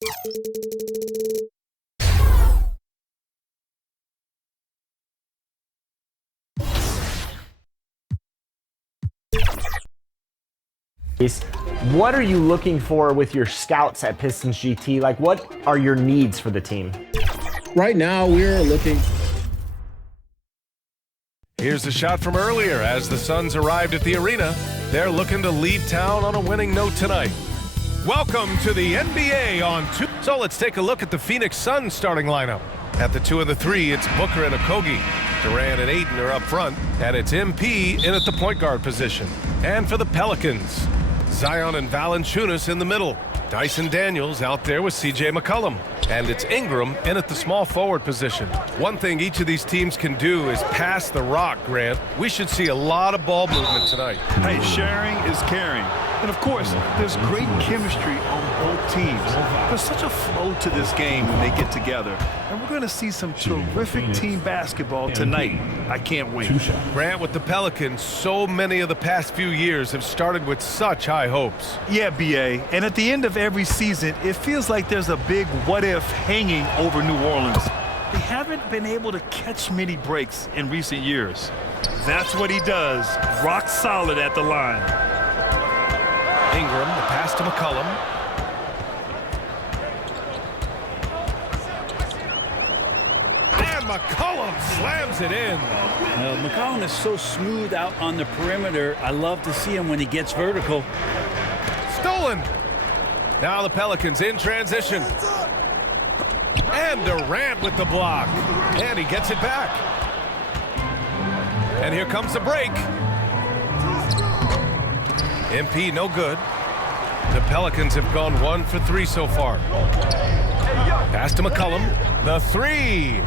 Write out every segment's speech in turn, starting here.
What are you looking for with your scouts at Pistons GT? Like, what are your needs for the team? Right now, we're looking. Here's the shot from earlier as the Suns arrived at the arena. They're looking to leave town on a winning note tonight. Welcome to the NBA on 2. So let's take a look at the Phoenix Suns starting lineup. At the 2 and the 3, it's Booker and Okogie. Durant and Ayton are up front, and it's MP in at the point guard position. And for the Pelicans, Zion and Valanciunas in the middle. Dyson Daniels out there with CJ McCollum. And it's Ingram in at the small forward position. One thing each of these teams can do is pass the rock, Grant. We should see a lot of ball movement tonight. Hey, sharing is caring. And of course, there's great chemistry on both teams. There's such a flow to this game when they get together. And we're going to see some terrific team basketball tonight. I can't wait. Grant, with the Pelicans, so many of the past few years have started with such high hopes. Yeah, BA. And at the end of every season, it feels like there's a big what-if hanging over New Orleans. They haven't been able to catch many breaks in recent years. That's what he does. Rock solid at the line. Ingram, the pass to McCollum. And McCollum slams it in. McCollum is so smooth out on the perimeter. I love to see him when he gets vertical. Stolen. Now the Pelicans in transition. And Durant with the block. And he gets it back. And here comes the break. MP no good. The Pelicans have gone 1 for 3 so far. Pass to McCollum. The 3.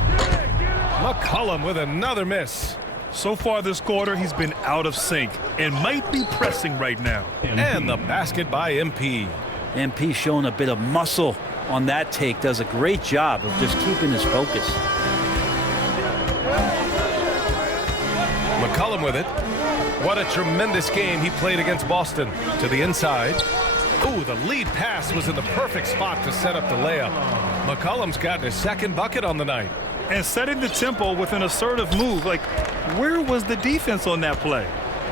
McCollum with another miss. So far this quarter, he's been out of sync and might be pressing right now. And the basket by MP. MP showing a bit of muscle on that take. Does a great job of just keeping his focus. McCollum with it. What a tremendous game he played against Boston. To the inside. Ooh, the lead pass was in the perfect spot to set up the layup. McCollum's gotten his second bucket on the night. And setting the tempo with an assertive move. Like, where was the defense on that play?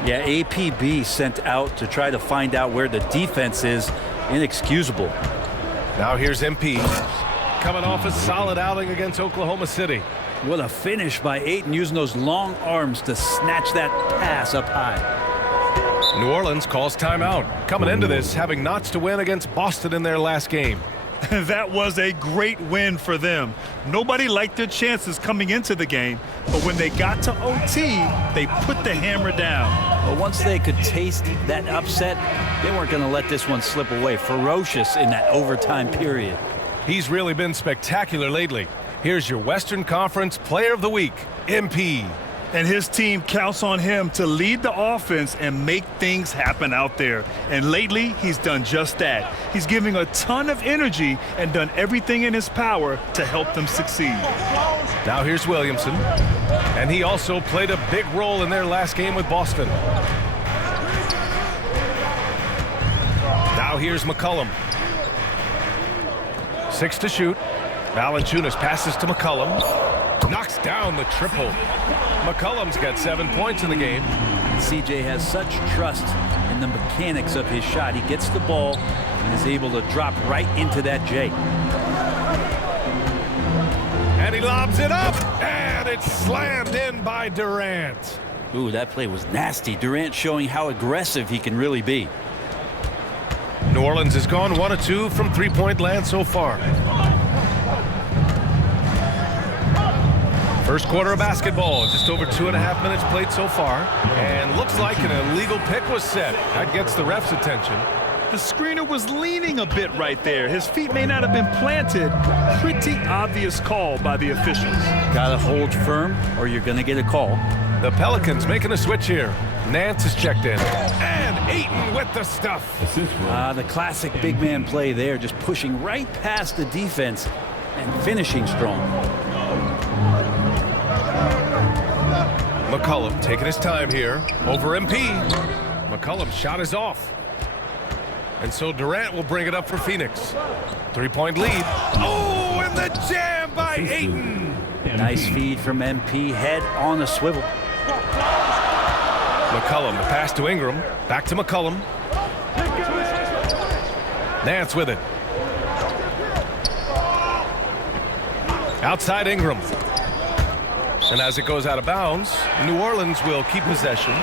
Yeah, APB sent out to try to find out where the defense is. Inexcusable. Now here's MP. Coming off a solid outing against Oklahoma City. What a finish by Ayton, using those long arms to snatch that pass up high. New Orleans calls timeout. Coming into this, having knots to win against Boston in their last game. That was a great win for them. Nobody liked their chances coming into the game, but when they got to OT, they put the hammer down. But once they could taste that upset, they weren't going to let this one slip away. Ferocious in that overtime period. He's really been spectacular lately. Here's your Western Conference Player of the Week, MP. And his team counts on him to lead the offense and make things happen out there. And lately, he's done just that. He's giving a ton of energy and done everything in his power to help them succeed. Now here's Williamson. And he also played a big role in their last game with Boston. Now here's McCollum. 6 to shoot. Valanciunas passes to McCollum. Knocks down the triple. McCollum's got 7 points in the game. CJ has such trust in the mechanics of his shot. He gets the ball and is able to drop right into that J. And he lobs it up, and it's slammed in by Durant. Ooh, that play was nasty. Durant showing how aggressive he can really be. New Orleans has gone 1 of 2 from three-point land so far. First quarter of basketball, just over 2.5 minutes played so far. And looks like an illegal pick was set. That gets the ref's attention. The screener was leaning a bit right there. His feet may not have been planted. Pretty obvious call by the officials. Gotta hold firm or you're gonna get a call. The Pelicans making a switch here. Nance is checked in. And Ayton with the stuff. The classic big man play there, just pushing right past the defense and finishing strong. McCollum taking his time here over MP. McCollum's shot is off. And so Durant will bring it up for Phoenix. 3-point lead. Oh, and the jam by Ayton. Nice feed from MP, head on a swivel. McCollum, the pass to Ingram. Back to McCollum. Nance with it. Outside Ingram. And as it goes out of bounds, New Orleans will keep possession.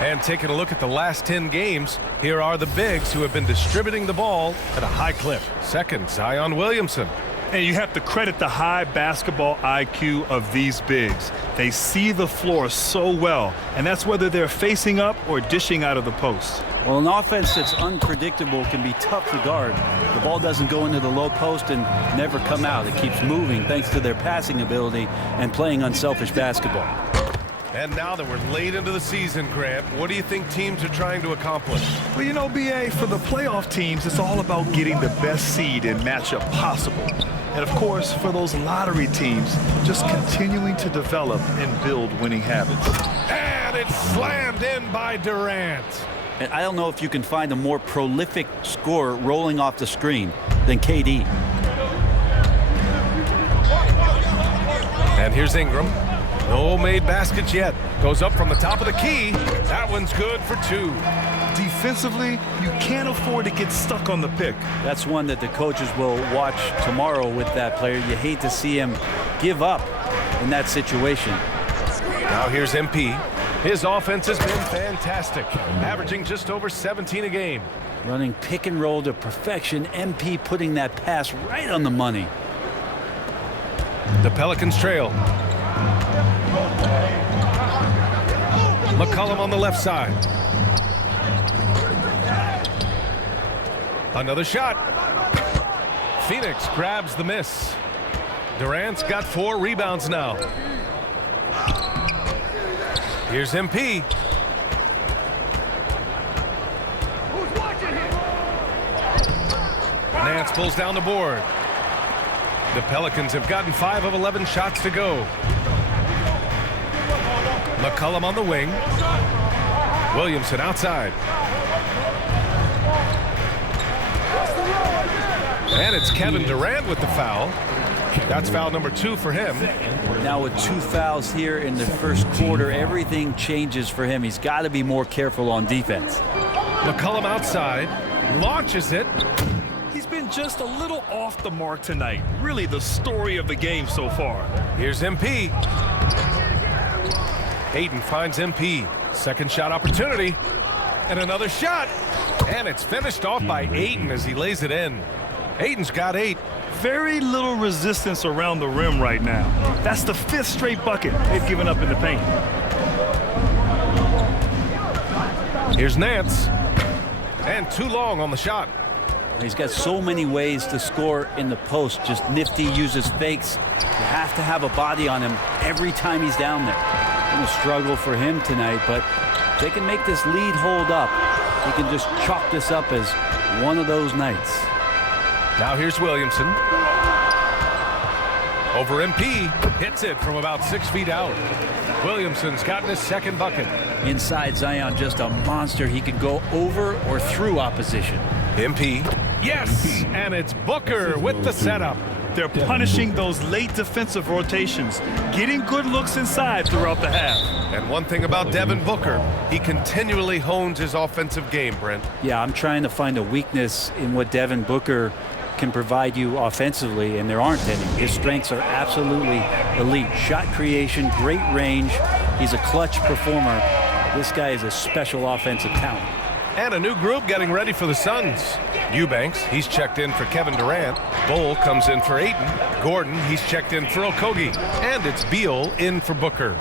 And taking a look at the last 10 games, here are the bigs who have been distributing the ball at a high clip. Second, Zion Williamson. And you have to credit the high basketball IQ of these bigs. They see the floor so well, and that's whether they're facing up or dishing out of the post. Well, an offense that's unpredictable can be tough to guard. The ball doesn't go into the low post and never come out. It keeps moving thanks to their passing ability and playing unselfish basketball. And now that we're late into the season, Grant, what do you think teams are trying to accomplish? Well, you know, BA, for the playoff teams, it's all about getting the best seed and matchup possible. And, of course, for those lottery teams, just continuing to develop and build winning habits. And it's slammed in by Durant. And I don't know if you can find a more prolific scorer rolling off the screen than KD. And here's Ingram. No made baskets yet. Goes up from the top of the key. That one's good for 2. Defensively, you can't afford to get stuck on the pick. That's one that the coaches will watch tomorrow with that player. You hate to see him give up in that situation. Now here's MP. His offense has been fantastic, averaging just over 17 a game. Running pick and roll to perfection. MP putting that pass right on the money. The Pelicans trail. McCollum on the left side. Another shot. Phoenix grabs the miss. Durant's got 4 rebounds now. Here's MP. Nance pulls down the board. The Pelicans have gotten 5 of 11 shots to go. McCollum on the wing. Williamson outside. And it's Kevin Durant with the foul. That's foul number 2 for him. Now with 2 fouls here in the first quarter, everything changes for him. He's got to be more careful on defense. McCollum outside. Launches it. He's been just a little off the mark tonight. Really the story of the game so far. Here's MP. Ayton finds MP. Second shot opportunity. And another shot. And it's finished off by Ayton as he lays it in. Ayton's got 8. Very little resistance around the rim right now. That's the 5th straight bucket they've given up in the paint. Here's Nance. And too long on the shot. He's got so many ways to score in the post. Just nifty, uses fakes. You have to have a body on him every time he's down there. It's going to struggle for him tonight, but if they can make this lead hold up, he can just chalk this up as one of those nights. Now here's Williamson. Over MP. Hits it from about 6 feet out. Williamson's gotten his second bucket. Inside Zion, just a monster. He can go over or through opposition. MP. Yes! And it's Booker with the setup. They're punishing those late defensive rotations, getting good looks inside throughout the half. And one thing about Devin Booker, he continually hones his offensive game, Brent. Yeah, I'm trying to find a weakness in what Devin Booker can provide you offensively, and there aren't any. His strengths are absolutely elite. Shot creation, great range. He's a clutch performer. This guy is a special offensive talent. And a new group getting ready for the Suns. Eubanks, he's checked in for Kevin Durant. Bull comes in for Ayton. Gordon, he's checked in for Okogie. And it's Beal in for Booker.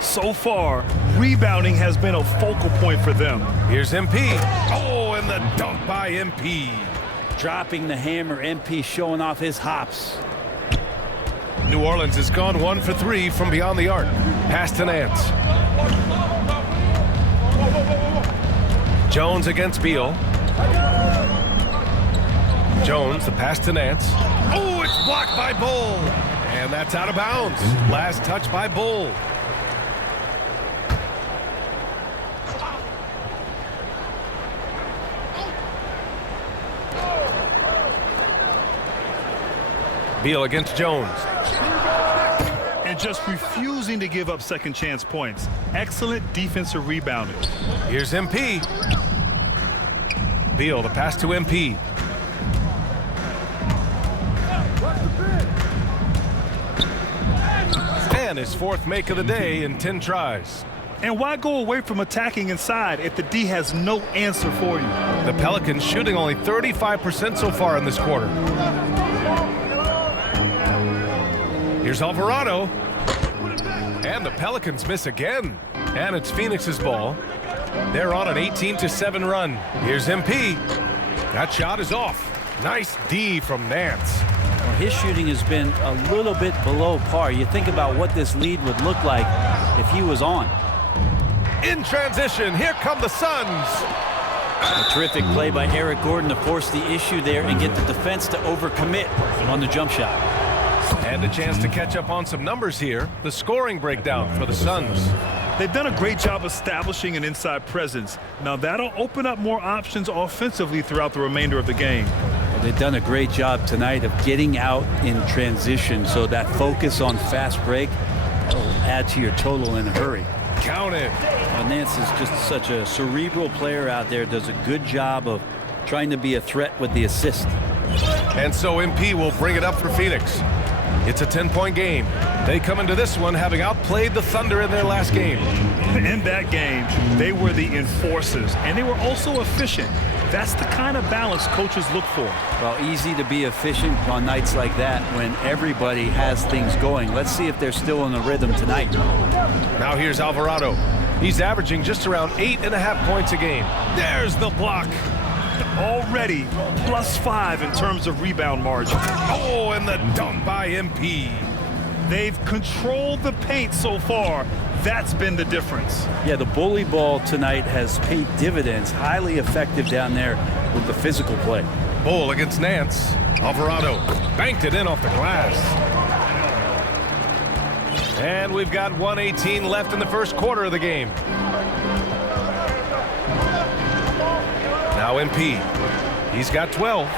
So far, rebounding has been a focal point for them. Here's MP. Oh, and the dunk by MP. Dropping the hammer, MP showing off his hops. New Orleans has gone 1 for 3 from beyond the arc. Pass to Nance. Jones against Beal. Jones, the pass to Nance. Oh, it's blocked by Bull. And that's out of bounds. Last touch by Bull. Beal against Jones. And just refusing to give up second chance points. Excellent defensive rebounding. Here's MP. Beal, the pass to MP. And his fourth make of the day in 10 tries. And why go away from attacking inside if the D has no answer for you? The Pelicans shooting only 35% so far in this quarter. Here's Alvarado. And the Pelicans miss again. And it's Phoenix's ball. They're on an 18-7 run. Here's MP. That shot is off. Nice D from Nance. Well, his shooting has been a little bit below par. You think about what this lead would look like if he was on. In transition, here come the Suns. A terrific play by Eric Gordon to force the issue there and get the defense to overcommit on the jump shot. And a chance to catch up on some numbers here. The scoring breakdown for the Suns. They've done a great job establishing an inside presence. Now that'll open up more options offensively throughout the remainder of the game. Well, they've done a great job tonight of getting out in transition, so that focus on fast break will add to your total in a hurry. Count it. Nance is just such a cerebral player out there, does a good job of trying to be a threat with the assist. And so MP will bring it up for Phoenix. It's a 10-point game. They come into this one having outplayed the Thunder in their last game. In that game, they were the enforcers, and they were also efficient. That's the kind of balance coaches look for. Well, easy to be efficient on nights like that when everybody has things going. Let's see if they're still in the rhythm tonight. Now here's Alvarado. He's averaging just around 8.5 points a game. There's the block. Already +5 in terms of rebound margin. Oh, and the dunk by MP. They've controlled the paint so far. That's been the difference. Yeah, the bully ball tonight has paid dividends. Highly effective down there with the physical play. Bull against Nance. Alvarado banked it in off the glass. And we've got 1:18 left in the first quarter of the game. Now MP. He's got 12.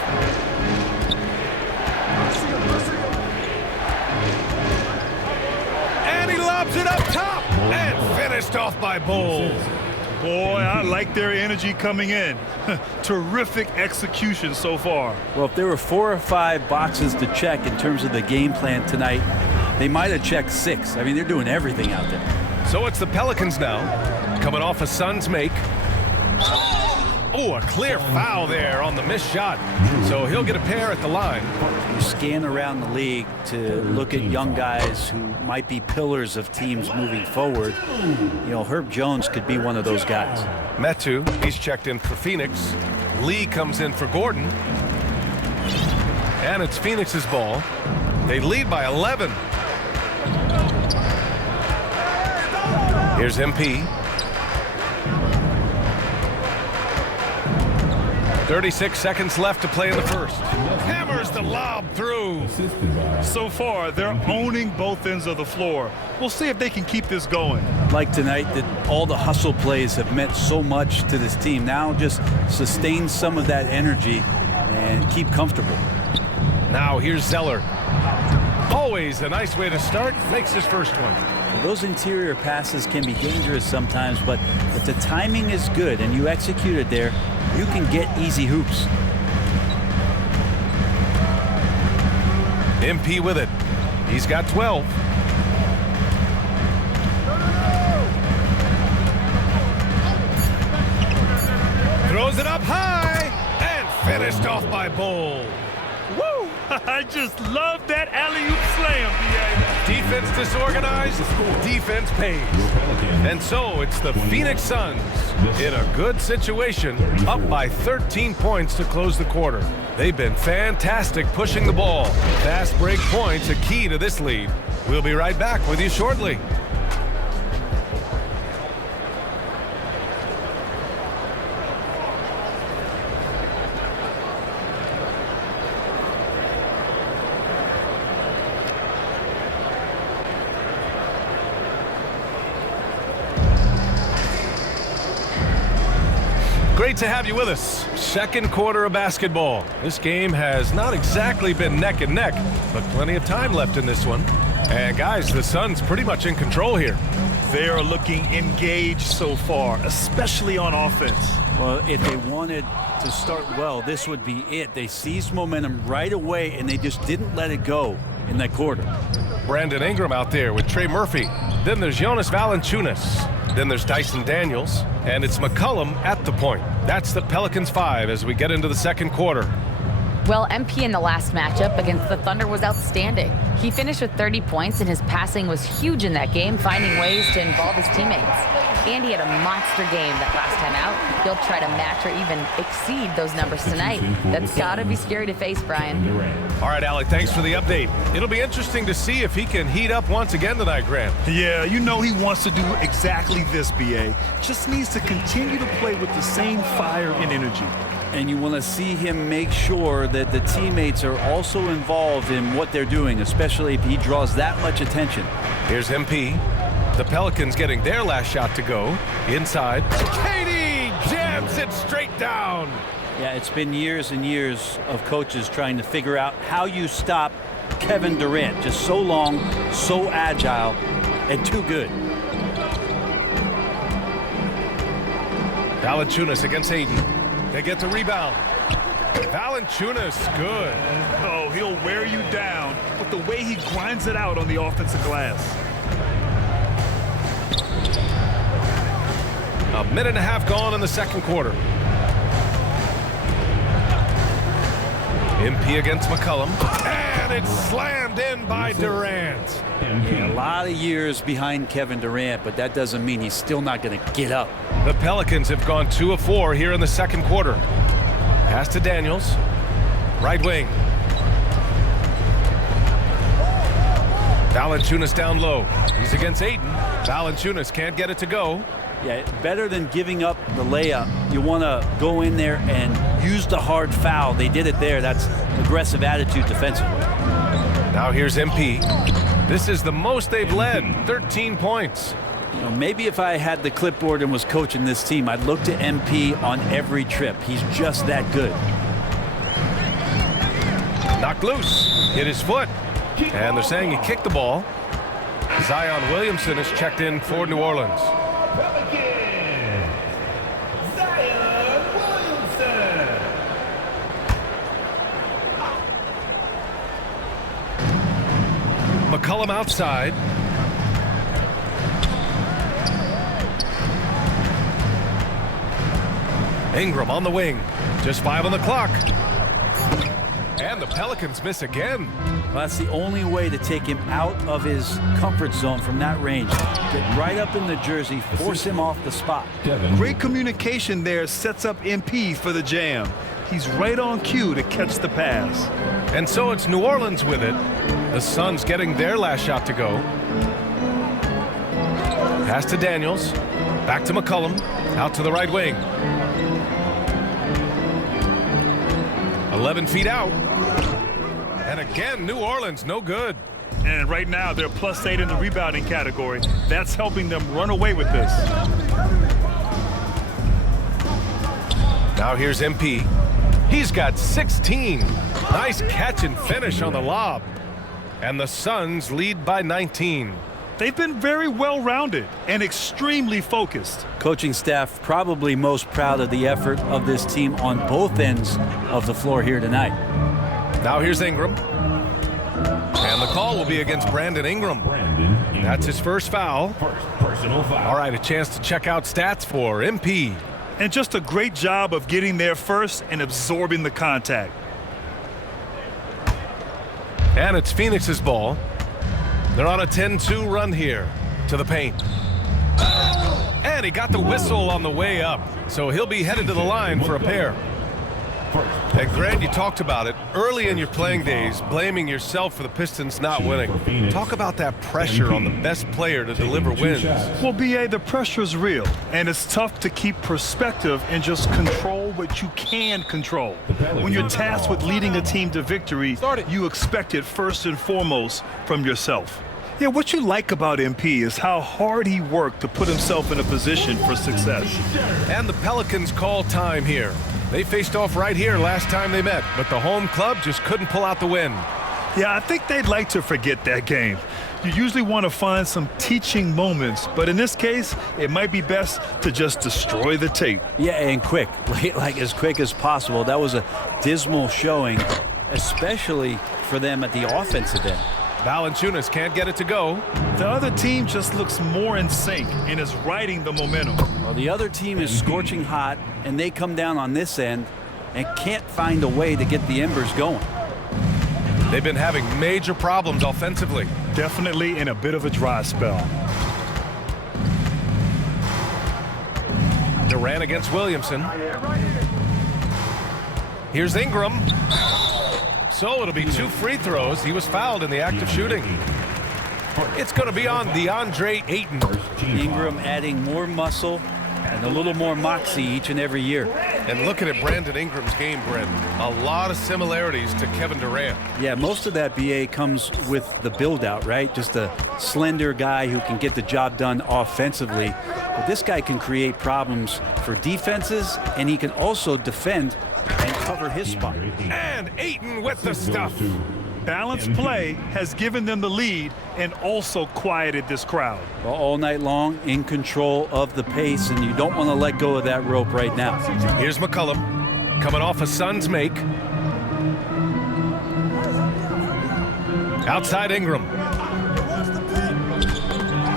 And he lobs it up top. And finished off by Bull. Boy, I like their energy coming in. Terrific execution so far. Well, if there were 4 or 5 boxes to check in terms of the game plan tonight, they might have checked 6. I mean, they're doing everything out there. So it's the Pelicans now, coming off a Suns make. Oh, a clear foul there on the missed shot. So he'll get a pair at the line. You scan around the league to look at young guys who might be pillars of teams moving forward. You know, Herb Jones could be one of those guys. Metu, he's checked in for Phoenix. Lee comes in for Gordon. And it's Phoenix's ball. They lead by 11. Here's MP. 36 seconds left to play in the first. Hammers the lob through. So far, they're owning both ends of the floor. We'll see if they can keep this going. Like tonight, that all the hustle plays have meant so much to this team. Now just sustain some of that energy and keep comfortable. Now here's Zeller. Always a nice way to start. Makes his first one. Those interior passes can be dangerous sometimes, but if the timing is good and you execute it there, you can get easy hoops. MP with it. He's got 12. Throws it up high and finished off by Bull. Woo! I just love that alley-oop slam, B.A. Defense disorganized, defense pays. And so it's the Phoenix Suns in a good situation, up by 13 points to close the quarter. They've been fantastic pushing the ball. Fast break points a key to this lead. We'll be right back with you shortly. Great to have you with us. Second quarter of basketball. This game has not exactly been neck and neck, but plenty of time left in this one. And guys, the Suns pretty much in control here. They are looking engaged so far, especially on offense. Well, if they wanted to start well, this would be it. They seized momentum right away, and they just didn't let it go in that quarter. Brandon Ingram out there with Trey Murphy. Then there's Jonas Valanciunas. Then there's Dyson Daniels. And it's McCollum at the point. That's the Pelicans 5 as we get into the second quarter. Well, MP in the last matchup against the Thunder was outstanding. He finished with 30 points, and his passing was huge in that game, finding ways to involve his teammates. And he had a monster game that last time out. He'll try to match or even exceed those numbers tonight. That's gotta be scary to face, Brian. All right, Alec, thanks for the update. It'll be interesting to see if he can heat up once again tonight, Grant. Yeah, you know he wants to do exactly this, BA. Just needs to continue to play with the same fire and energy. And you want to see him make sure that the teammates are also involved in what they're doing, especially if he draws that much attention. Here's MP. The Pelicans getting their last shot to go. Inside. Katie jams it straight down. Yeah, it's been years and years of coaches trying to figure out how you stop Kevin Durant. Just so long, so agile, and too good. Valanciunas against Hayden. They get the rebound. Valanciunas, good. Oh, he'll wear you down with the way he grinds it out on the offensive glass. A minute and a half gone in the second quarter. MP against McCollum. And it's slammed in by Durant. Yeah, a lot of years behind Kevin Durant, but that doesn't mean he's still not going to get up. The Pelicans have gone 2 of 4 here in the second quarter. Pass to Daniels. Right wing. Valanciunas down low. He's against Ayton. Valanciunas can't get it to go. Yeah, better than giving up the layup. You want to go in there and use the hard foul. They did it there. That's aggressive attitude defensively. Now here's MP. This is the most they've led, 13 points. You know, maybe if I had the clipboard and was coaching this team, I'd look to MP on every trip. He's just that good. Knocked loose, hit his foot, and they're saying he kicked the ball. Zion Williamson is checked in for New Orleans. McCollum outside. Ingram on the wing. Just 5 on the clock. And the Pelicans miss again. Well, that's the only way to take him out of his comfort zone from that range. Get right up in the jersey, force him off the spot. Great communication there sets up MP for the jam. He's right on cue to catch the pass. And so it's New Orleans with it. The Suns getting their last shot to go. Pass to Daniels. Back to McCollum. Out to the right wing. 11 feet out. And again, New Orleans, no good. And right now, they're +8 in the rebounding category. That's helping them run away with this. Now here's MP. He's got 16. Nice catch and finish on the lob. And the Suns lead by 19. They've been very well-rounded and extremely focused. Coaching staff probably most proud of the effort of this team on both ends of the floor here tonight. Now here's Ingram. And the call will be against Brandon Ingram. That's his first foul. Personal foul. All right, a chance to check out stats for MP. And just a great job of getting there first and absorbing the contact. And it's Phoenix's ball. They're on a 10-2 run here to the paint. And he got the whistle on the way up, so he'll be headed to the line for a pair. And Grant, you talked about it early in your playing days, blaming yourself for the Pistons not winning. Talk about that pressure on the best player to deliver wins. Well, BA, the pressure is real, and it's tough to keep perspective and just control what you can control. When you're tasked with leading a team to victory, you expect it first and foremost from yourself. Yeah, what you like about MP is how hard he worked to put himself in a position for success. And the Pelicans call time here. They faced off right here last time they met, but the home club just couldn't pull out the win. Yeah, I think they'd like to forget that game. You usually want to find some teaching moments, but in this case, it might be best to just destroy the tape. Yeah, and quick, like as quick as possible. That was a dismal showing, especially for them at the offensive end. Valanciunas can't get it to go. The other team just looks more in sync and is riding the momentum. Well, the other team is scorching hot, and they come down on this end and can't find a way to get the embers going. They've been having major problems offensively. Definitely in a bit of a dry spell. Durant against Williamson. Here's Ingram. So it'll be 2 free throws. He was fouled in the act of shooting. It's going to be on DeAndre Ayton. Ingram adding more muscle and a little more moxie each and every year. And looking at Brandon Ingram's game, Brendan, a lot of similarities to Kevin Durant. Yeah, most of that, BA, comes with the build-out, right? Just a slender guy who can get the job done offensively. But this guy can create problems for defenses, and he can also defend and cover his spot. And Ayton with the stuff. Balanced play has given them the lead and also quieted this crowd. Well, all night long, in control of the pace, and you don't want to let go of that rope right now. Here's McCollum coming off a Suns make. Outside Ingram.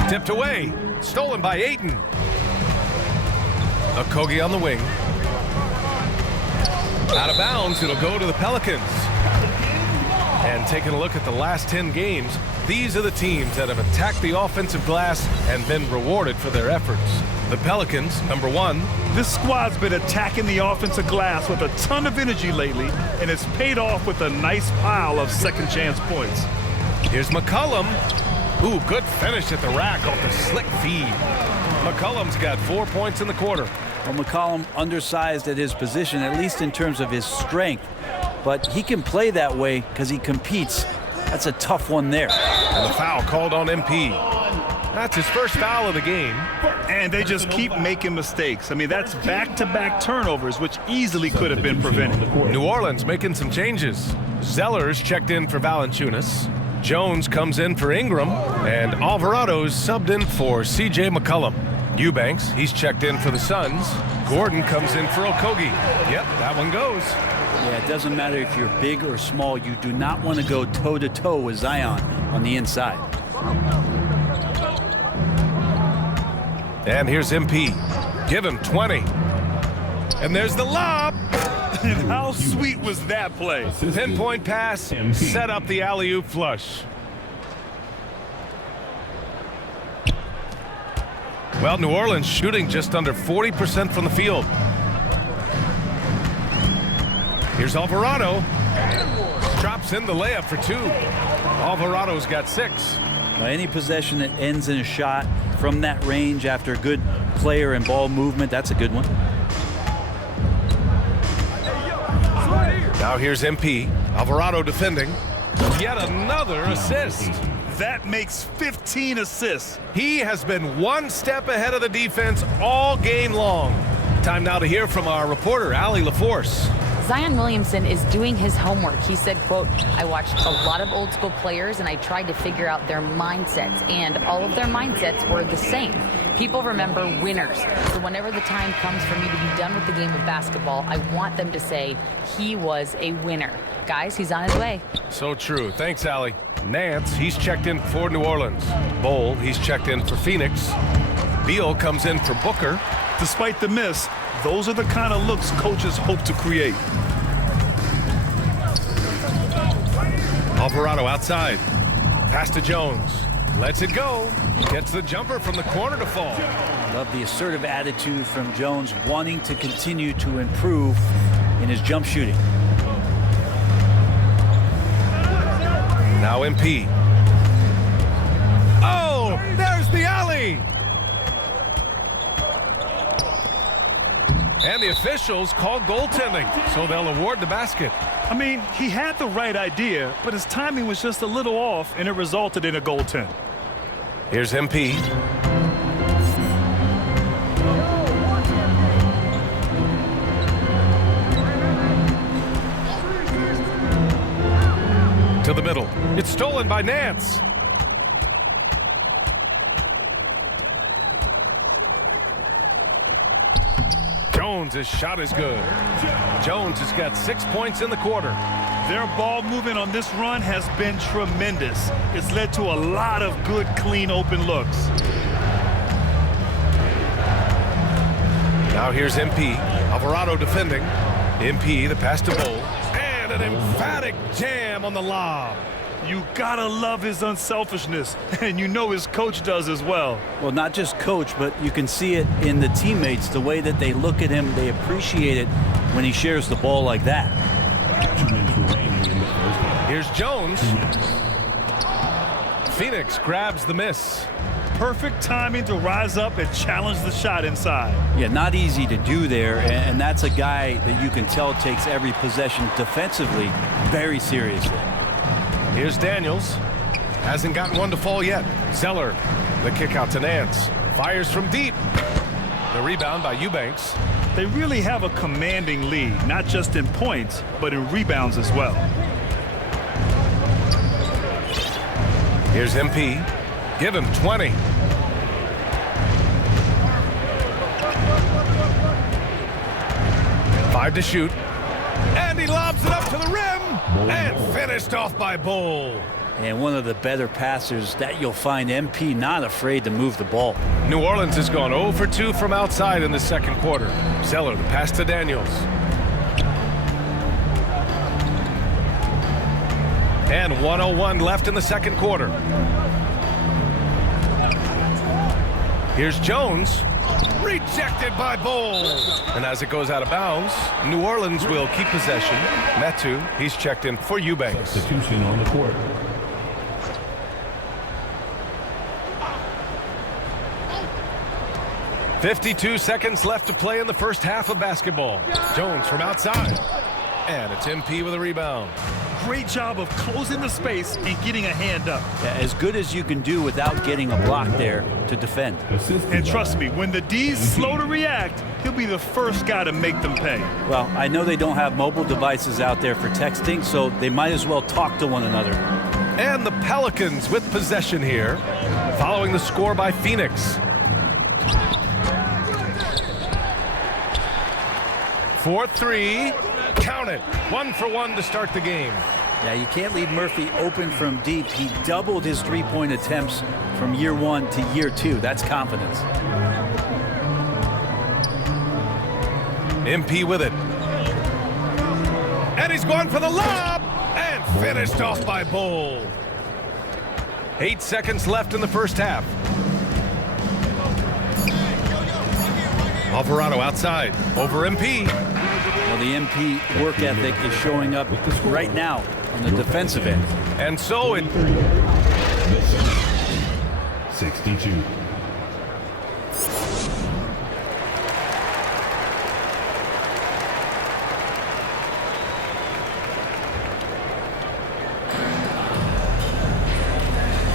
Tipped away. Stolen by Ayton. Okogie on the wing. Out of bounds, it'll go to the Pelicans. And taking a look at the last 10 games, these are the teams that have attacked the offensive glass and been rewarded for their efforts. The Pelicans, number 1. This squad's been attacking the offensive glass with a ton of energy lately, and it's paid off with a nice pile of second chance points. Here's McCollum. Ooh, good finish at the rack off the slick feed. McCollum's got 4 points in the quarter. Well, McCollum undersized at his position, at least in terms of his strength. But he can play that way because he competes. That's a tough one there. And the foul called on MP. That's his first foul of the game. And they just keep making mistakes. I mean, that's back-to-back turnovers, which easily could have been prevented. New Orleans making some changes. Zellers checked in for Valanciunas. Jones comes in for Ingram. And Alvarado's subbed in for C.J. McCollum. Eubanks, he's checked in for the Suns. Gordon comes in for Okogie. Yep, that one goes. Yeah, it doesn't matter if you're big or small. You do not want to go toe-to-toe with Zion on the inside. And here's MP. Give him 20. And there's the lob. And how sweet was that play? Pinpoint pass, set up the alley-oop flush. Well, New Orleans shooting just under 40% from the field. Here's Alvarado. Drops in the layup for 2. Alvarado's got 6. Now, any possession that ends in a shot from that range after good player and ball movement, that's a good one. Now here's MP. Alvarado defending. Yet another assist. That makes 15 assists. He has been one step ahead of the defense all game long. Time now to hear from our reporter, Allie LaForce. Zion Williamson is doing his homework. He said, quote, "I watched a lot of old school players and I tried to figure out their mindsets, and all of their mindsets were the same. People remember winners. So whenever the time comes for me to be done with the game of basketball, I want them to say he was a winner." Guys, he's on his way. So true. Thanks, Allie. Nance, he's checked in for New Orleans. Bowl, he's checked in for Phoenix. Beal comes in for Booker. Despite the miss, those are the kind of looks coaches hope to create. Alvarado outside. Pass to Jones. Lets it go. Gets the jumper from the corner to fall. Love the assertive attitude from Jones, wanting to continue to improve in his jump shooting. Now MP. Oh, there's the alley. And the officials called goaltending, so they'll award the basket. I mean, he had the right idea, but his timing was just a little off, and it resulted in a goaltend. Here's MP. To the middle. It's stolen by Nance. Jones' shot is good. Jones has got 6 points in the quarter. Their ball movement on this run has been tremendous. It's led to a lot of good, clean, open looks. Now here's MP. Alvarado defending. MP, the pass to Bowl. And an emphatic jam on the lob. You gotta love his unselfishness, and you know his coach does as well. Well, not just coach, but you can see it in the teammates, the way that they look at him. They appreciate it when he shares the ball like that. Here's Jones. Phoenix grabs the miss. Perfect timing to rise up and challenge the shot inside. Yeah, not easy to do there, and that's a guy that you can tell takes every possession defensively very seriously. Here's Daniels. Hasn't gotten one to fall yet. Zeller, the kick out to Nance. Fires from deep. The rebound by Eubanks. They really have a commanding lead, not just in points, but in rebounds as well. Here's MP. Give him 20. Five to shoot. And he lobs it up to the rim. And finished off by Bowl. And one of the better passers that you'll find. MP not afraid to move the ball. New Orleans has gone 0 for 2 from outside in the second quarter. Zeller, the pass to Daniels. And 1:01 left in the second quarter. Here's Jones. Rejected by Bowl. And as it goes out of bounds, New Orleans will keep possession. Metu, he's checked in for Eubanks. Substitution on the court. .52 seconds left to play in the first half of basketball. Jones from outside. And it's MP with a rebound. Great job of closing the space and getting a hand up. Yeah, as good as you can do without getting a block there to defend. And trust me, when the D's slow to react, he'll be the first guy to make them pay. Well, I know they don't have mobile devices out there for texting, so they might as well talk to one another. And the Pelicans with possession here, following the score by Phoenix. 4-3. Count it. 1 for 1 to start the game. Yeah, you can't leave Murphy open from deep. He doubled his three-point attempts from year 1 to year 2. That's confidence. MP with it. And he's going for the lob. And finished off by Bowl. 8 seconds left in the first half. Alvarado outside. Over MP. Well, the MP work ethic is showing up right now on the defensive end. And so it... 62.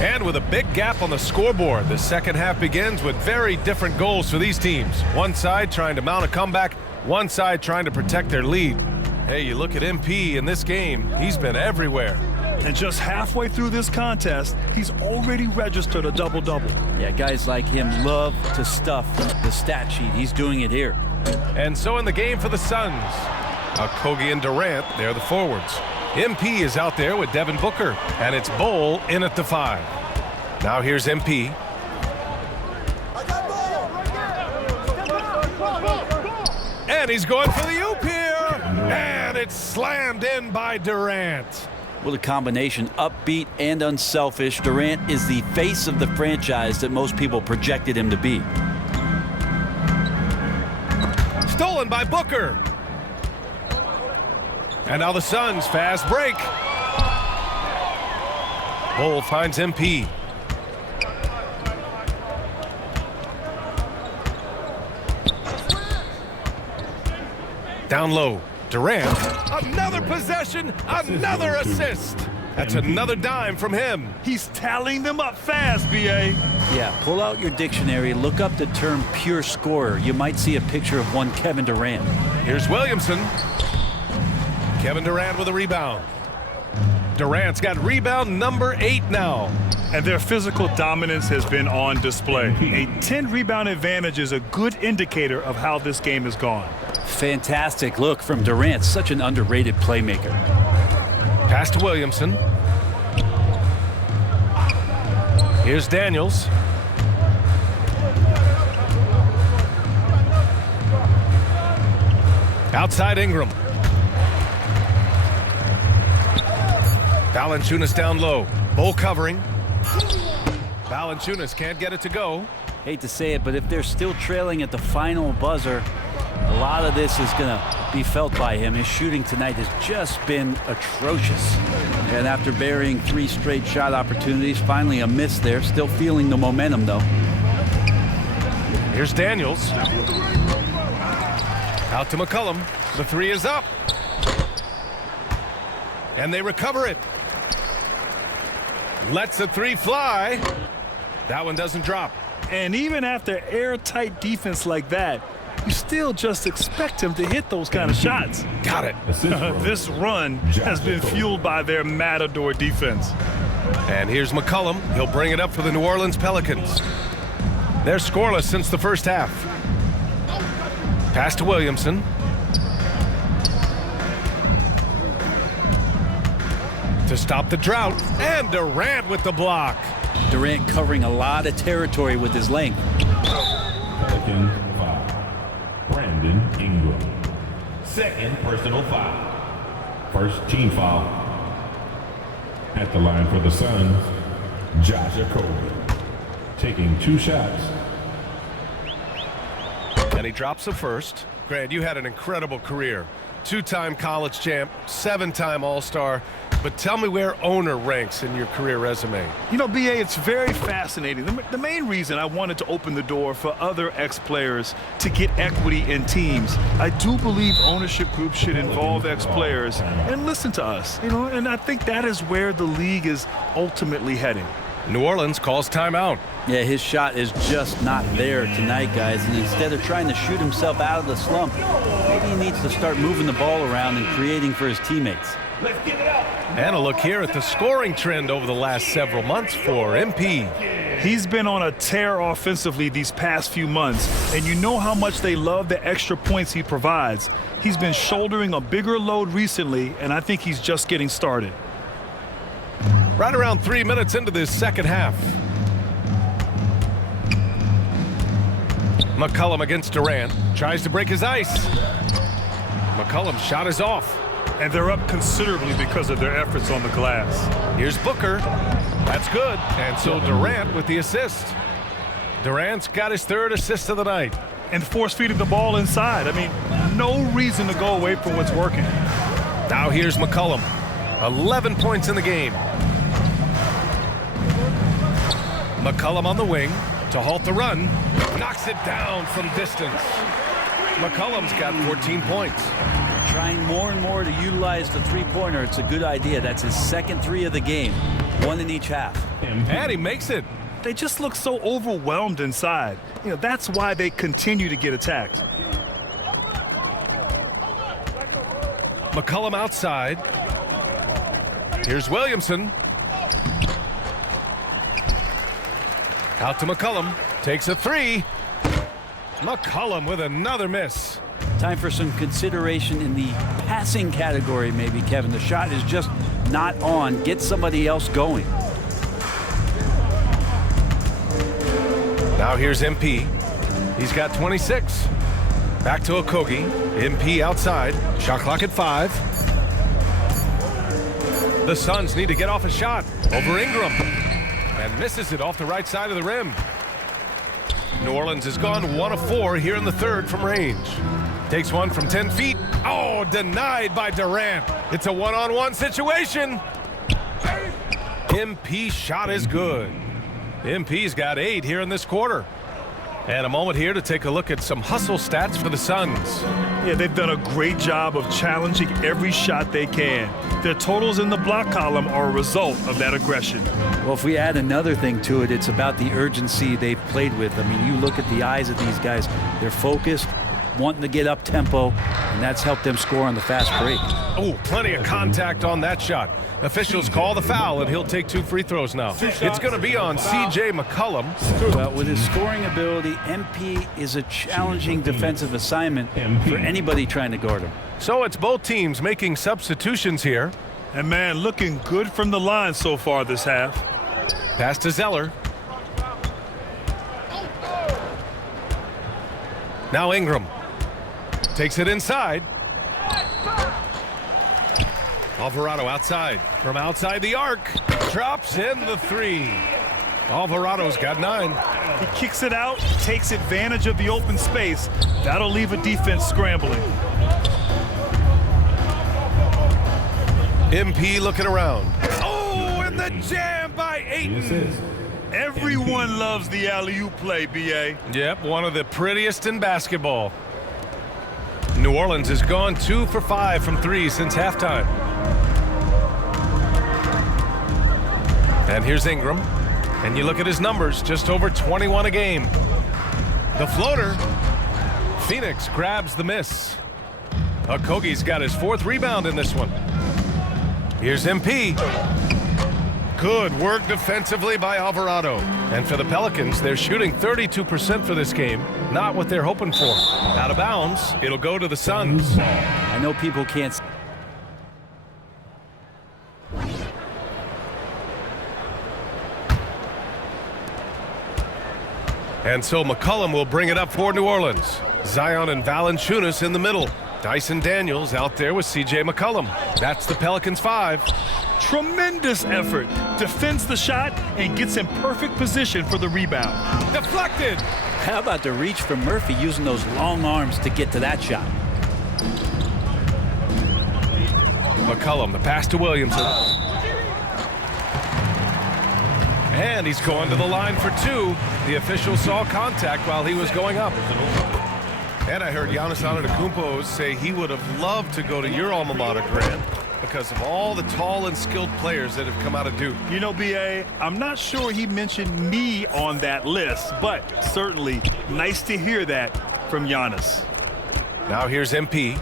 And with a big gap on the scoreboard, the second half begins with very different goals for these teams. One side trying to mount a comeback, one side trying to protect their lead. Hey, you look at MP in this game, he's been everywhere. And just halfway through this contest, he's already registered a double-double. Yeah, guys like him love to stuff the stat sheet. He's doing it here. And so in the game for the Suns, Kogi and Durant, they're the forwards. MP is out there with Devin Booker, and it's Bowl in at the 5. Now here's MP. And he's going for the oop here, and it's slammed in by Durant. What a combination, upbeat and unselfish. Durant is the face of the franchise that most people projected him to be. Stolen by Booker. And now the Suns fast break. Bowl finds MP. Down low, Durant. Another possession, another assist. That's another dime from him. He's tallying them up fast, B.A. Yeah, pull out your dictionary, look up the term pure scorer. You might see a picture of one Kevin Durant. Here's Williamson. Kevin Durant with a rebound. Durant's got rebound number 8 now. And their physical dominance has been on display. A 10-rebound advantage is a good indicator of how this game has gone. Fantastic look from Durant, such an underrated playmaker. Pass to Williamson. Here's Daniels. Outside Ingram. Valanciunas down low. Bull covering. Valanciunas can't get it to go. Hate to say it, but if they're still trailing at the final buzzer, a lot of this is going to be felt by him. His shooting tonight has just been atrocious. And after burying 3 straight shot opportunities, finally a miss there. Still feeling the momentum, though. Here's Daniels. Out to McCollum. The 3 is up. And they recover it. Lets the 3 fly. That one doesn't drop. And even after airtight defense like that, you still just expect him to hit those kind of shots. Got it. This run has been fueled by their Matador defense. And here's McCollum. He'll bring it up for the New Orleans Pelicans. They're scoreless since the first half. Pass to Williamson. To stop the drought. And Durant with the block. Durant covering a lot of territory with his length. Pelicans foul. Brandon Ingram. Second personal foul. First team foul. At the line for the Suns, Josh Okogie. Taking 2 shots. And he drops the first. Grant, you had an incredible career. 2-time college champ, 7-time All-Star. But tell me where owner ranks in your career resume. You know, BA, it's very fascinating. The main reason I wanted to open the door for other ex-players to get equity in teams, I do believe ownership groups should involve ex-players and listen to us. You know, and I think that is where the league is ultimately heading. New Orleans calls timeout. Yeah, his shot is just not there tonight, guys. And instead of trying to shoot himself out of the slump, maybe he needs to start moving the ball around and creating for his teammates. Let's get it up. And a look here at the scoring trend over the last several months for MP. He's been on a tear offensively these past few months, and you know how much they love the extra points he provides. He's been shouldering a bigger load recently, and I think he's just getting started. Right around 3 minutes into this second half. McCollum against Durant. Tries to break his ice. McCollum's shot is off. And they're up considerably because of their efforts on the glass. Here's Booker. That's good. And so Durant with the assist. Durant's got his 3rd assist of the night. And force-feeding the ball inside. I mean, no reason to go away from what's working. Now here's McCollum. 11 points in the game. McCollum on the wing to halt the run. Knocks it down from distance. McCollum's got 14 points. Trying more and more to utilize the 3-pointer. It's a good idea. That's his 2nd 3 of the game. 1 in each half. And he makes it. They just look so overwhelmed inside. You know, that's why they continue to get attacked. McCollum outside. Here's Williamson. Out to McCollum. Takes a 3. McCollum with another miss. Time for some consideration in the passing category, maybe, Kevin. The shot is just not on. Get somebody else going. Now here's MP. He's got 26. Back to Okogie. MP outside. Shot clock at 5. The Suns need to get off a shot over Ingram. And misses it off the right side of the rim. New Orleans has gone 1 of 4 here in the 3rd from range. Takes one from 10 feet. Oh, denied by Durant. It's a one-on-one situation. MP's shot is good. MP's got 8 here in this quarter. And a moment here to take a look at some hustle stats for the Suns. Yeah, they've done a great job of challenging every shot they can. Their totals in the block column are a result of that aggression. Well, if we add another thing to it, it's about the urgency they've played with. I mean, you look at the eyes of these guys, they're focused, wanting to get up tempo, and that's helped them score on the fast break. Oh, plenty of contact on that shot. Officials call the foul, and he'll take 2 free throws now. It's going to be on C.J. McCollum. Well, with his scoring ability, MP is a challenging defensive assignment for anybody trying to guard him. So it's both teams making substitutions here. And man, looking good from the line so far this half. Pass to Zeller. Now Ingram. Takes it inside. Alvarado outside. From outside the arc. Drops in the 3. Alvarado's got 9. He kicks it out, takes advantage of the open space. That'll leave a defense scrambling. MP looking around. Oh, and the jam by Ayton. Everyone loves the alley-oop play, B.A. Yep, one of the prettiest in basketball. New Orleans has gone 2 for 5 from 3 since halftime. And here's Ingram. And you look at his numbers, just over 21 a game. The floater. Phoenix grabs the miss. Okogie's got his 4th rebound in this one. Here's MP. Good work defensively by Alvarado. And for the Pelicans, they're shooting 32% for this game. Not what they're hoping for. Out of bounds, it'll go to the Suns. I know people can't see. And so McCollum will bring it up for New Orleans. Zion and Valanciunas in the middle. Dyson Daniels out there with C.J. McCollum. That's the Pelicans 5. Tremendous effort. Defends the shot and gets in perfect position for the rebound. Deflected. How about the reach from Murphy using those long arms to get to that shot? McCollum, the pass to Williamson. And he's going to the line for 2. The official saw contact while he was going up. And I heard Giannis Antetokounmpo say he would have loved to go to your alma mater, Grant, because of all the tall and skilled players that have come out of Duke. You know, B.A., I'm not sure he mentioned me on that list, but certainly nice to hear that from Giannis. Now here's MP.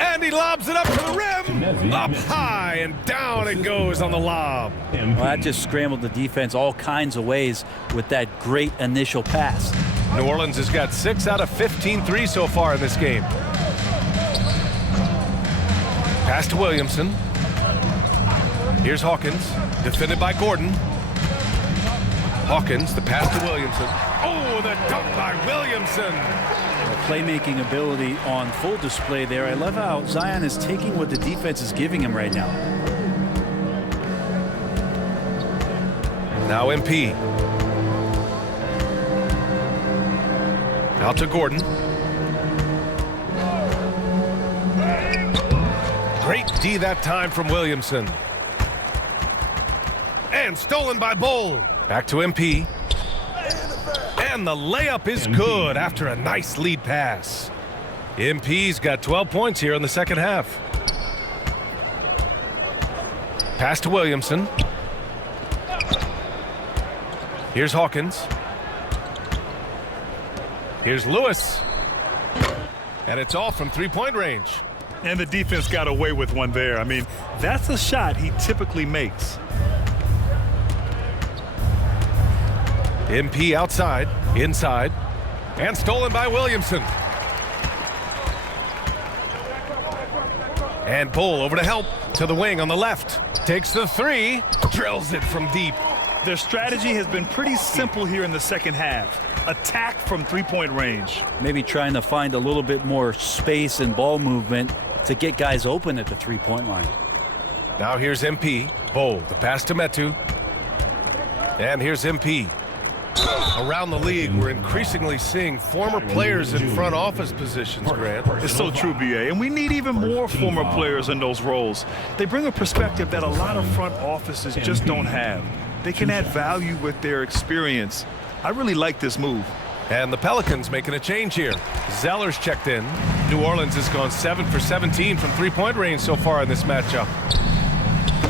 And he lobs it up to the rim. Up high and down it goes on the lob. Well, that just scrambled the defense all kinds of ways with that great initial pass. New Orleans has got 6 out of 15 threes so far in this game. Pass to Williamson. Here's Hawkins, defended by Gordon. Hawkins, the pass to Williamson. Oh, the dunk by Williamson. Playmaking ability on full display there. I love how Zion is taking what the defense is giving him right now. Now MP. Out to Gordon. Great D that time from Williamson. And stolen by Bowl. Back to MP. And the layup is good after a nice lead pass. MP's got 12 points here in the second half. Pass to Williamson. Here's Hawkins. Here's Lewis. And it's off from 3-point range. And the defense got away with one there. I mean, that's a shot he typically makes. MP outside, inside, and stolen by Williamson. And Bull over to help, to the wing on the left. Takes the 3, drills it from deep. Their strategy has been pretty simple here in the second half. Attack from 3-point range. Maybe trying to find a little bit more space and ball movement to get guys open at the 3-point line. Now here's MP. Bull, the pass to Metu. And here's MP. Around the league, we're increasingly seeing former players in front office positions, Grant. It's so true, B.A., and we need even more former players in those roles. They bring a perspective that a lot of front offices just don't have. They can add value with their experience I really like this move. And the Pelicans making a change here. Zeller's checked in. New Orleans has gone 7 for 17 from three-point range so far in this matchup.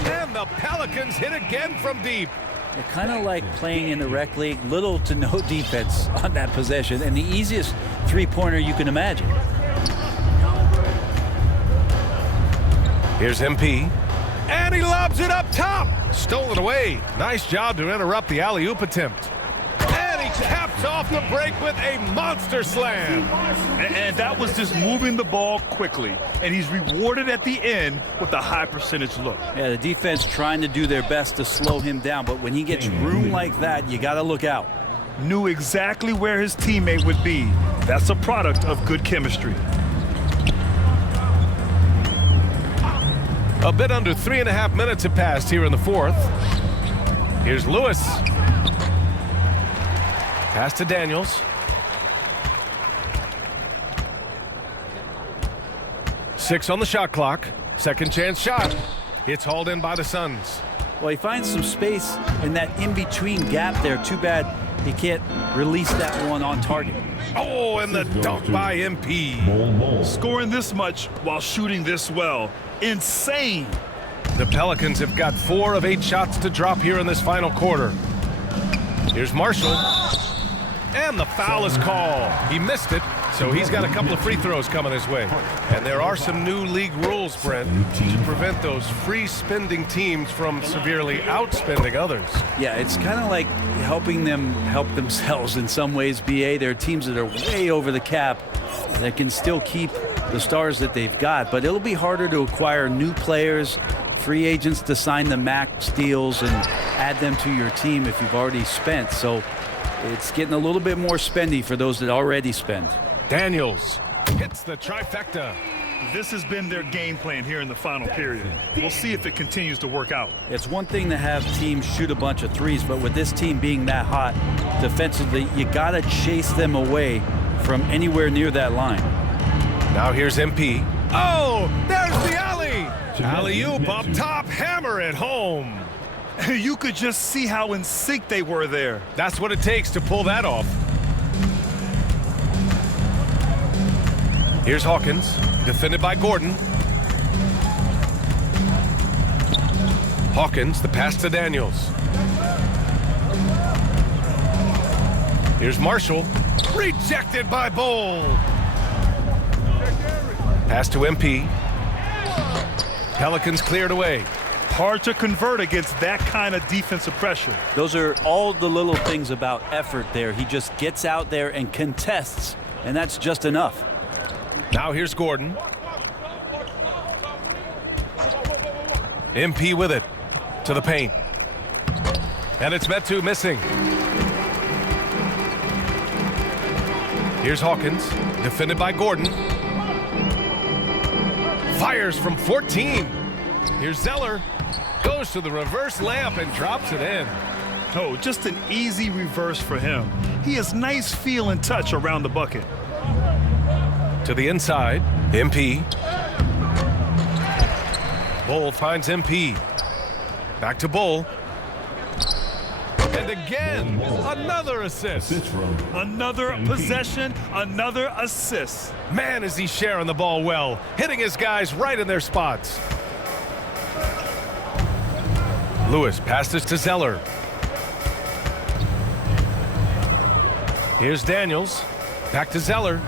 And the Pelicans hit again from deep. They're kind of like playing in the rec league, little to no defense on that possession, and the easiest three-pointer you can imagine. Here's MP. And he lobs it up top. Stolen away. Nice job to interrupt the alley-oop attempt. And he caps off the break with a monster slam. And that was just moving the ball quickly. And he's rewarded at the end with a high percentage look. Yeah, the defense trying to do their best to slow him down, but when he gets room like that, you got to look out. Knew exactly where his teammate would be. That's a product of good chemistry. A bit under 3.5 minutes have passed here in the fourth. Here's Lewis. Pass to Daniels. 6 on the shot clock. Second chance shot. It's hauled in by the Suns. Well, he finds some space in that in-between gap there. Too bad he can't release that one on target. Oh, and the dunk by MP. Scoring this much while shooting this well. Insane. The Pelicans have got 4 of 8 shots to drop here in this final quarter. Here's Marshall. And the foul is called. He missed it, so he's got a couple of free throws coming his way. And there are some new league rules, Brent, to prevent those free-spending teams from severely outspending others. Yeah, it's kind of like helping them help themselves in some ways, BA. There are teams that are way over the cap that can still keep the stars that they've got, but it'll be harder to acquire new players, free agents to sign the max deals and add them to your team if you've already spent. So it's getting a little bit more spendy for those that already spend. Daniels hits the trifecta. This has been their game plan here in the final period. We'll see if it continues to work out. It's one thing to have teams shoot a bunch of threes, but with this team being that hot defensively, you got to chase them away from anywhere near that line. Now here's MP. Oh, there's the alley. Alley-oop up top, hammer it home. You could just see how in sync they were there. That's what it takes to pull that off. Here's Hawkins, defended by Gordon. Hawkins, the pass to Daniels. Here's Marshall, rejected by Bowl. Pass to MP. Pelicans cleared away. Hard to convert against that kind of defensive pressure. Those are all the little things about effort there. He just gets out there and contests, and that's just enough. Now here's Gordon. MP with it to the paint. And it's Metu missing. Here's Hawkins, defended by Gordon. Fires from 14. Here's Zeller. Goes to the reverse layup and drops it in. Oh, just an easy reverse for him. He has nice feel and touch around the bucket. To the inside, MP. Bull finds MP. Back to Bull. And again, another assist. Another possession, another assist. Man, is he sharing the ball well, hitting his guys right in their spots. Lewis passes to Zeller. Here's Daniels. Back to Zeller.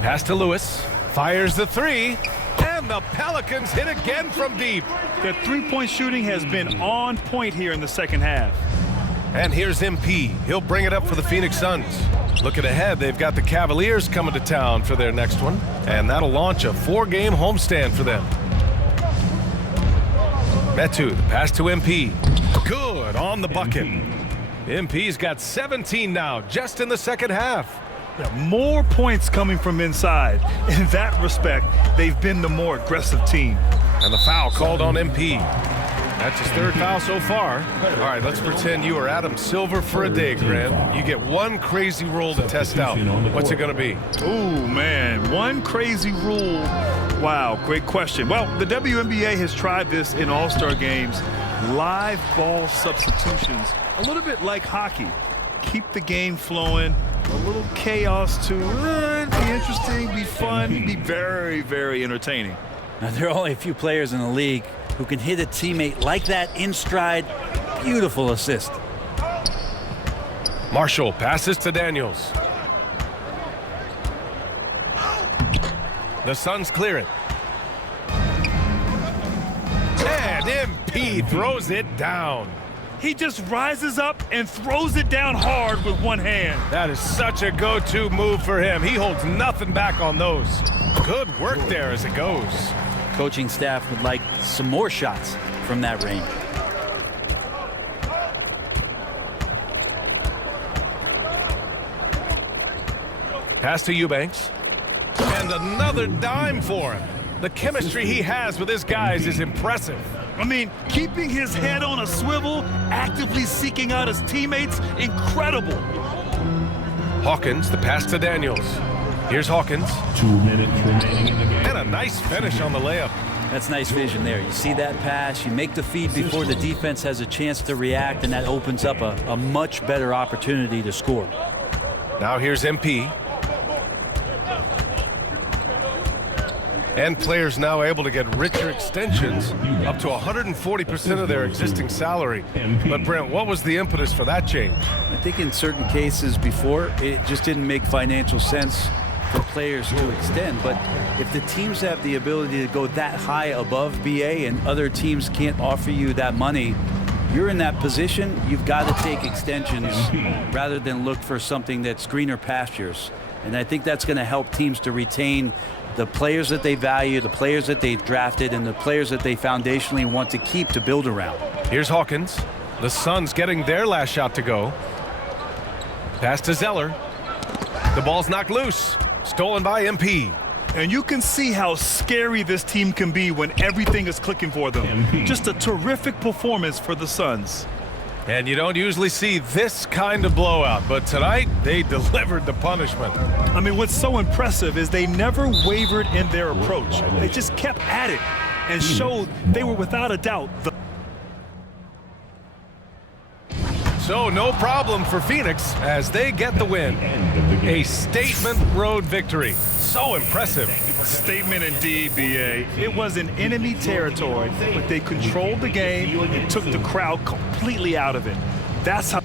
Pass to Lewis. Fires the three. And the Pelicans hit again from deep. Their three-point shooting has been on point here in the second half. And here's MP. He'll bring it up for the Phoenix Suns. Looking ahead, they've got the Cavaliers coming to town for their next one, and that'll launch a 4-game homestand for them. Metu, the pass to MP. Good on the bucket. MP's got 17 now, just in the second half. Yeah, more points coming from inside. In that respect, they've been the more aggressive team. And the foul called on MP. That's his third foul so far. All right, let's pretend you are Adam Silver for a day, Grant. You get one crazy rule to test out. What's it going to be? Oh, man, one crazy rule. Wow, great question. Well, the WNBA has tried this in all-star games. Live ball substitutions, a little bit like hockey. keep the game flowing. A little chaos too. It'd be interesting, be fun, be very, very entertaining. Now, there are only a few players in the league who can hit a teammate like that in stride. Beautiful assist. Marshall passes to Daniels. The Suns clear it. And MP throws it down. He just rises up and throws it down hard with one hand. That is such a go-to move for him. He holds nothing back on those. Good work there as it goes. Coaching staff would like some more shots from that range. Pass to Eubanks. And another dime for him. The chemistry he has with his guys is impressive. I mean, keeping his head on a swivel, actively seeking out his teammates, incredible. Hawkins, the pass to Daniels. Here's Hawkins. 2 minutes remaining in the game. And a nice finish on the layup. That's nice vision there. You see that pass, you make the feed before the defense has a chance to react, and that opens up a much better opportunity to score. Now here's MP. And players now able to get richer extensions, up to 140% of their existing salary. But Brent, what was the impetus for that change? I think in certain cases before, it just didn't make financial sense for players to extend. But if the teams have the ability to go that high above BA and other teams can't offer you that money, you're in that position, you've got to take extensions rather than look for something that's greener pastures. And I think that's going to help teams to retain the players that they value, the players that they've drafted, and the players that they foundationally want to keep to build around. Here's Hawkins. The Suns getting their last shot to go. Pass to Zeller. The ball's knocked loose. Stolen by MP. And you can see how scary this team can be when everything is clicking for them. Just a terrific performance for the Suns. And you don't usually see this kind of blowout, but tonight they delivered the punishment. I mean, what's so impressive is they never wavered in their approach. They just kept at it and showed they were without a doubt the So no problem for Phoenix as they get the win. A statement road victory. So impressive. statement indeed, BA. It was in enemy territory, but they controlled the game and took the crowd completely out of it. That's how